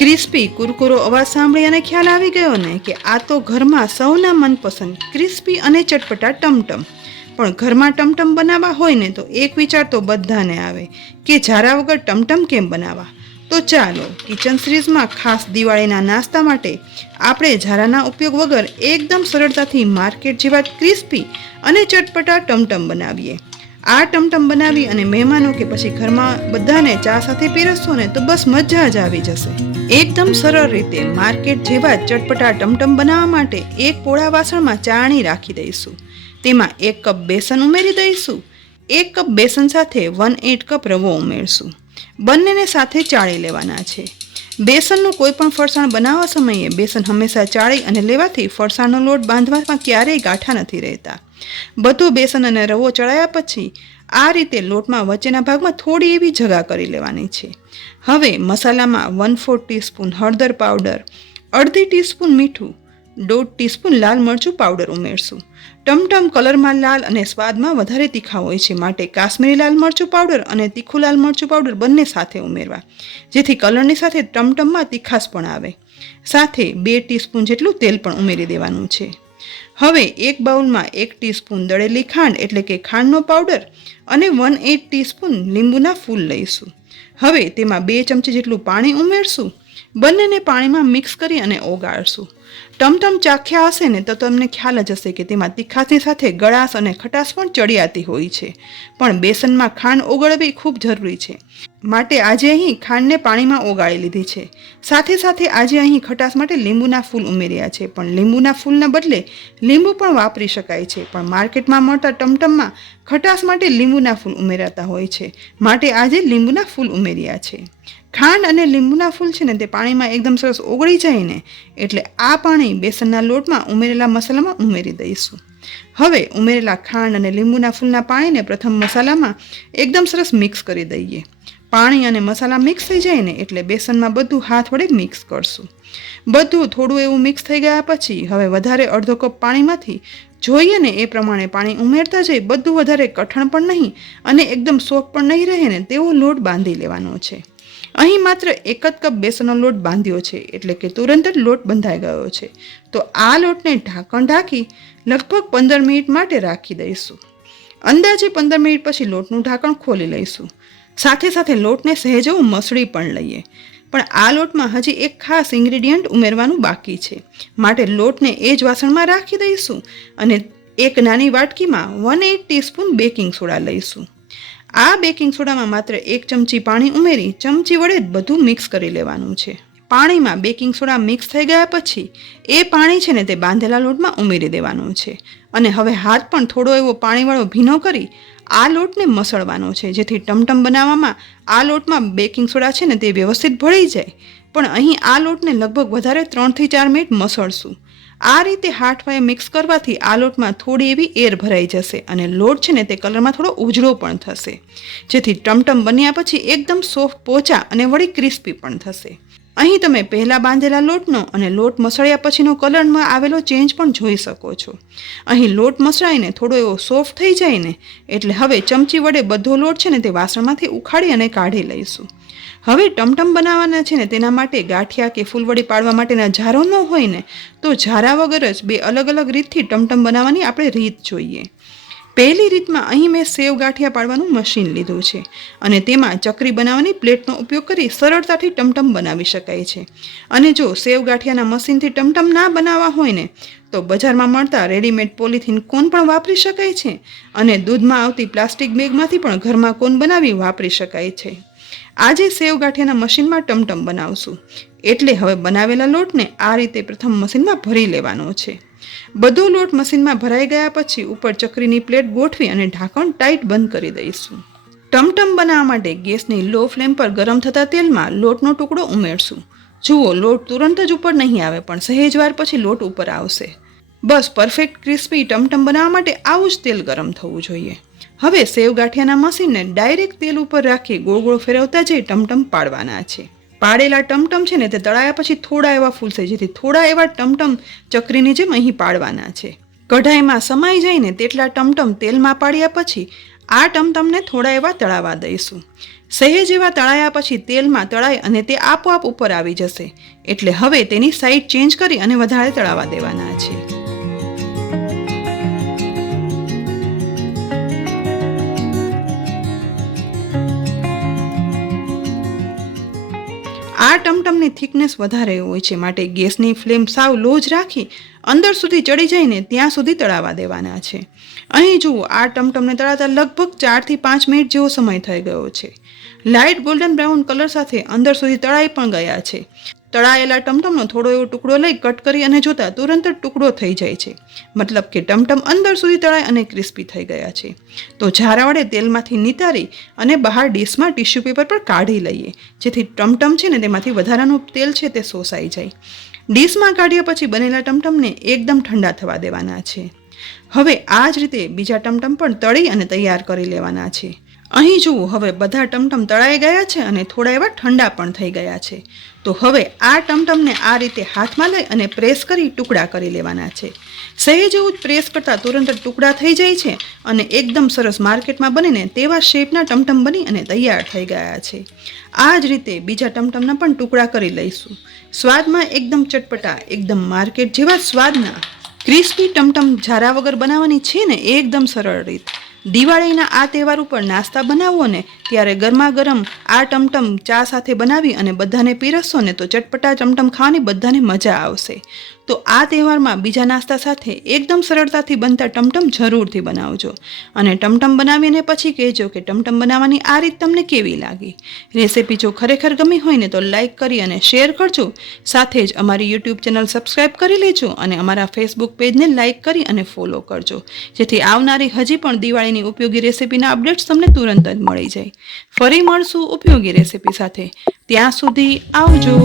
Crispy કુરકુરો અવાજ સાંભળી અને ખ્યાલ આવી ગયો ને કે આ તો ઘરમાં સૌના મનપસંદ ક્રિસ્પી અને ચટપટા ટમટમ. પણ ઘરમાં ટમટમ બનાવવા હોય ને તો એક વિચાર તો બધાને આવે કે ઝારા વગર ટમટમ કેમ બનાવવા. તો ચાલો કિચન સિરીઝમાં ખાસ દિવાળીના નાસ્તા માટે આપણે ઝારાના ઉપયોગ વગર એકદમ સરળતાથી માર્કેટ જેવા ક્રિસ્પી અને ચટપટા ટમટમ બનાવીએ. આ ટમટમ બનાવી અને મહેમાનો કે પછી ઘરમાં બધાને ચા સાથે પીરસશો ને તો બસ મજા જ આવી જશે. એકદમ સરળ રીતે માર્કેટ જેવા ચટપટા ટમટમ બનાવવા માટે એક પોળા વાસણમાં ચાળણી રાખી દઈશું. તેમાં 1 કપ બેસન ઉમેરી દઈશું. 1 કપ બેસન સાથે 1/8 કપ રવો ઉમેરશું. બંનેને સાથે ચાળી લેવાના છે. બેસનનું કોઈ પણ ફરસાણ બનાવવા સમયે બેસન હંમેશા ચાળી અને લેવાથી ફરસાણનો લોટ બાંધવામાં ક્યારેય ગાંઠા નથી રહેતા. બધું બેસન અને રવો ચડાયા પછી આ રીતે લોટમાં વચ્ચેના ભાગમાં થોડી એવી જગા કરી લેવાની છે. હવે મસાલામાં 1/4 ટીસ્પૂન હળદર પાવડર, 1/2 ટીસ્પૂન મીઠું, 1/2 ટીસ્પૂન લાલ મરચું પાવડર ઉમેરશું. ટમટમ કલરમાં લાલ અને સ્વાદમાં વધારે તીખા હોય છે, માટે કાશ્મીરી લાલ મરચું પાવડર અને તીખું લાલ મરચું પાવડર બંને સાથે ઉમેરવા, જેથી કલરની સાથે ટમટમમાં તીખાશ પણ આવે. સાથે 2 ટીસ્પૂન જેટલું તેલ પણ ઉમેરી દેવાનું છે. હવે એક બાઉલમાં 1 ટીસ્પૂન દળેલી ખાંડ એટલે કે ખાંડનો પાવડર અને 1/8 ટીસ્પૂન લીંબુના ફૂલ લઈશું. હવે તેમાં 2 ચમચી જેટલું પાણી ઉમેરશું. બંનેને પાણીમાં મિક્સ કરી અને ઓગાળશું. ટમટમ ચાખ્યા હશે ને તો તમને ખ્યાલ જ હશે કે તેમાં તીખાશની સાથે ગળાશ અને ખટાશ પણ ચડિયાતી હોય છે. પણ બેસનમાં ખાંડ ઓગળવી ખૂબ જરૂરી છે, માટે આજે અહીં ખાંડને પાણીમાં ઓગાળી લીધી છે. સાથે સાથે આજે અહીં ખટાશ માટે લીંબુના ફૂલ ઉમેર્યા છે. પણ લીંબુના ફૂલના બદલે લીંબુ પણ વાપરી શકાય છે. પણ માર્કેટમાં મળતા ટમટમમાં ખટાશ માટે લીંબુના ફૂલ ઉમેરાતા હોય છે, માટે આજે લીંબુના ફૂલ ઉમેર્યા છે. ખાંડ અને લીંબુના ફૂલ છે ને તે પાણીમાં એકદમ સરસ ઓગળી જાય ને એટલે આ પાણી બેસનના લોટમાં ઉમેરેલા મસાલામાં ઉમેરી દઈશું. હવે ઉમેરેલા ખાંડ અને લીંબુના ફૂલના પાણીને પ્રથમ મસાલામાં એકદમ સરસ મિક્સ કરી દઈએ. પાણી અને મસાલા મિક્સ થઈ જાય ને એટલે બેસનમાં બધું હાથ વડે મિક્સ કરશું. બધું થોડું એવું મિક્સ થઈ ગયા પછી હવે વધારે અડધો કપ પાણીમાંથી જોઈએ ને એ પ્રમાણે પાણી ઉમેરતા જઈ બધું વધારે કઠણ પણ નહીં અને એકદમ સોફ્ટ પણ નહીં રહે ને તેવો લોટ બાંધી લેવાનો છે. અહીં માત્ર 1 જ કપ બેસનનો લોટ બાંધ્યો છે એટલે કે તુરંત જ લોટ બંધાઈ ગયો છે. તો આ લોટને ઢાંકણ ઢાંકી લગભગ 15 મિનિટ માટે રાખી દઈશું. અંદાજે 15 મિનિટ પછી લોટનું ઢાંકણ ખોલી લઈશું. સાથે સાથે લોટને સહેજ એવું મસળી પણ લઈએ. પણ આ લોટમાં હજી એક ખાસ ઇન્ગ્રેડિયન્ટ ઉમેરવાનું બાકી છે, માટે લોટને એ જ વાસણમાં રાખી દઈશું અને એક નાની વાટકીમાં 1/8 ટીસ્પૂન બેકિંગ સોડા લઈશું. આ બેકિંગ સોડામાં માત્ર 1 ચમચી પાણી ઉમેરી ચમચી વડે જ બધું મિક્સ કરી લેવાનું છે. પાણીમાં બેકિંગ સોડા મિક્સ થઈ ગયા પછી એ પાણી છે ને તે બાંધેલા લોટમાં ઉમેરી દેવાનું છે અને હવે હાથ પણ થોડો એવો પાણીવાળો ભીનો કરી આ લોટને મસળવાનો છે, જેથી ટમટમ બનાવવામાં આ લોટમાં બેકિંગ સોડા છે ને તે વ્યવસ્થિત ભળી જાય. પણ અહીં આ લોટને લગભગ વધારે 3 થી 4 મિનિટ મસળશું. આ રીતે હાથવાએ મિક્સ કરવાથી આ લોટમાં થોડી એવી એર ભરાઈ જશે અને લોટ છે ને તે કલરમાં થોડો ઉજળો પણ થશે, જેથી ટમટમ બન્યા પછી એકદમ સોફ્ટ, પોચા અને વળી ક્રિસ્પી પણ થશે. અહીં તમે પહેલાં બાંધેલા લોટનો અને લોટ મસળ્યા પછીનો કલરમાં આવેલો ચેન્જ પણ જોઈ શકો છો. અહીં લોટ મસળાઈને થોડો એવો સોફ્ટ થઈ જાય ને એટલે હવે ચમચી વડે બધો લોટ છે ને તે વાસણમાંથી ઉખાડી અને કાઢી લઈશું. હવે ટમટમ બનાવવાના છે ને તેના માટે ગાંઠિયા કે ફૂલવડી પાડવા માટેના ઝારો ન હોય ને તો ઝારા વગર જ 2 અલગ અલગ રીતથી ટમટમ બનાવવાની આપણે રીત જોઈએ. પહેલી રીતમાં અહીં મેં સેવ ગાંઠિયા પાડવાનું મશીન લીધું છે અને તેમાં ચકરી બનાવવાની પ્લેટનો ઉપયોગ કરી સરળતાથી ટમટમ બનાવી શકાય છે. અને જો સેવ ગાંઠિયાના મશીનથી ટમટમ ના બનાવવા હોય ને તો બજારમાં મળતા રેડીમેડ પોલિથીન કોન પણ વાપરી શકાય છે અને દૂધમાં આવતી પ્લાસ્ટિક બેગમાંથી પણ ઘરમાં કોન બનાવી વાપરી શકાય છે. આજે સેવ ગાંઠિયાના મશીનમાં ટમટમ બનાવશું એટલે હવે બનાવેલા લોટને આ રીતે પ્રથમ મશીનમાં ભરી લેવાનો છે. બધો લોટ મશીનમાં ભરાઈ ગયા પછી ઉપર ચકરીની પ્લેટ ગોઠવી અને ઢાંકણ ટાઈટ બંધ કરી દઈશું. ટમટમ બનાવવા માટે ગેસની લો ફ્લેમ પર ગરમ થતા તેલમાં લોટનો ટુકડો ઉમેરશું. જુઓ, લોટ તુરંત જ ઉપર નહીં આવે પણ સહેજવાર પછી લોટ ઉપર આવશે. બસ પરફેક્ટ ક્રિસ્પી ટમટમ બનાવવા માટે આવું જ તેલ ગરમ થવું જોઈએ. હવે સેવ ગાંઠિયાના મશીનને ડાયરેક્ટ તેલ ઉપર રાખી ગોળ ગોળ ફેરવતા જઈ ટમટમ પાડવાના છે. પાડેલા ટમટમ છે ને તે તળાયા પછી થોડા એવા ફૂલશે, જેથી થોડા એવા ટમટમ ચકરીની જેમ અહીં પાડવાના છે. કઢાઈમાં સમાઈ જાય ને તેટલા ટમટમ તેલમાં પાડ્યા પછી આ ટમટમને થોડા એવા તળાવા દઈશું. સહેજ એવા તળાયા પછી તેલમાં તળાય અને તે આપોઆપ ઉપર આવી જશે. એટલે હવે તેની સાઈડ ચેન્જ કરી અને વધારે તળાવા દેવાના છે. આ ટમટમની થિકનેસ વધારે હોય છે, માટે ગેસની ફ્લેમ સાવ લો જ રાખી અંદર સુધી ચડી જાય ને ત્યાં સુધી તળાવા દેવાના છે. અહીં જુઓ, આ ટમટમને તળાતા લગભગ 4 થી 5 મિનિટ જેવો સમય થઈ ગયો છે. લાઇટ ગોલ્ડન બ્રાઉન કલર સાથે અંદર સુધી તળાઈ પણ ગયા છે. તળાયેલા ટમટમનો થોડો એવો ટુકડો લઈ કટ કરી અને જોતા તુરંત જ ટુકડો થઈ જાય છે. મતલબ કે ટમટમ અંદર સુધી તળાઈ અને ક્રિસ્પી થઈ ગયા છે. તો ઝારા વડે તેલમાંથી નિતારી અને બહાર ડીશમાં ટિશ્યુ પેપર પર કાઢી લઈએ, જેથી ટમટમ છે ને તેમાંથી વધારાનું તેલ છે તે શોષાઈ જાય. ડીશમાં કાઢ્યા પછી બનેલા ટમટમને એકદમ ઠંડા થવા દેવાના છે. હવે આ જ રીતે બીજા ટમટમ પણ તળી અને તૈયાર કરી લેવાના છે. અહીં જુઓ, હવે બધા ટમટમ તળાઈ ગયા છે અને થોડા એવા ઠંડા પણ થઈ ગયા છે. તો હવે આ ટમટમને આ રીતે હાથમાં લઈ અને પ્રેસ કરી ટુકડા કરી લેવાના છે. સહેજ એવું જ પ્રેસ કરતાં તુરંત જ ટુકડા થઈ જાય છે અને એકદમ સરસ માર્કેટમાં બનીને તેવા શેપના ટમટમ બની અને તૈયાર થઈ ગયા છે. આ જ રીતે બીજા ટમટમના પણ ટુકડા કરી લઈશું. સ્વાદમાં એકદમ ચટપટા, એકદમ માર્કેટ જેવા સ્વાદના ક્રિસ્પી ટમટમ ઝારા વગર બનાવવાની છે ને એકદમ સરળ રીત. દિવાળીના આ તહેવાર ઉપર નાસ્તા બનાવો ને ત્યારે ગરમા ગરમ આ ટમટમ ચા સાથે બનાવી અને બધાને પીરસશો ને તો ચટપટા ટમટમ ખાવાની બધાને મજા આવશે. તો આ તહેવારમાં બીજા નાસ્તા સાથે એકદમ સરળતાથી બનતા ટમટમ જરૂરથી બનાવજો. અને ટમટમ બનાવીને પછી કહેજો કે ટમટમ બનાવવાની આ રીત તમને કેવી લાગી. રેસિપી જો ખરેખર ગમી હોય ને તો લાઇક કરી અને શેર કરજો. સાથે જ અમારી યુટ્યુબ ચેનલ સબસ્ક્રાઈબ કરી લેજો અને અમારા ફેસબુક પેજને લાઇક કરી અને ફોલો કરજો, જેથી આવનારી હજી પણ દિવાળીની ઉપયોગી રેસિપીના અપડેટ્સ તમને તુરંત જ મળી જાય. ફરી મળશું ઉપયોગી રેસિપી સાથે. ત્યાં સુધી આવજો.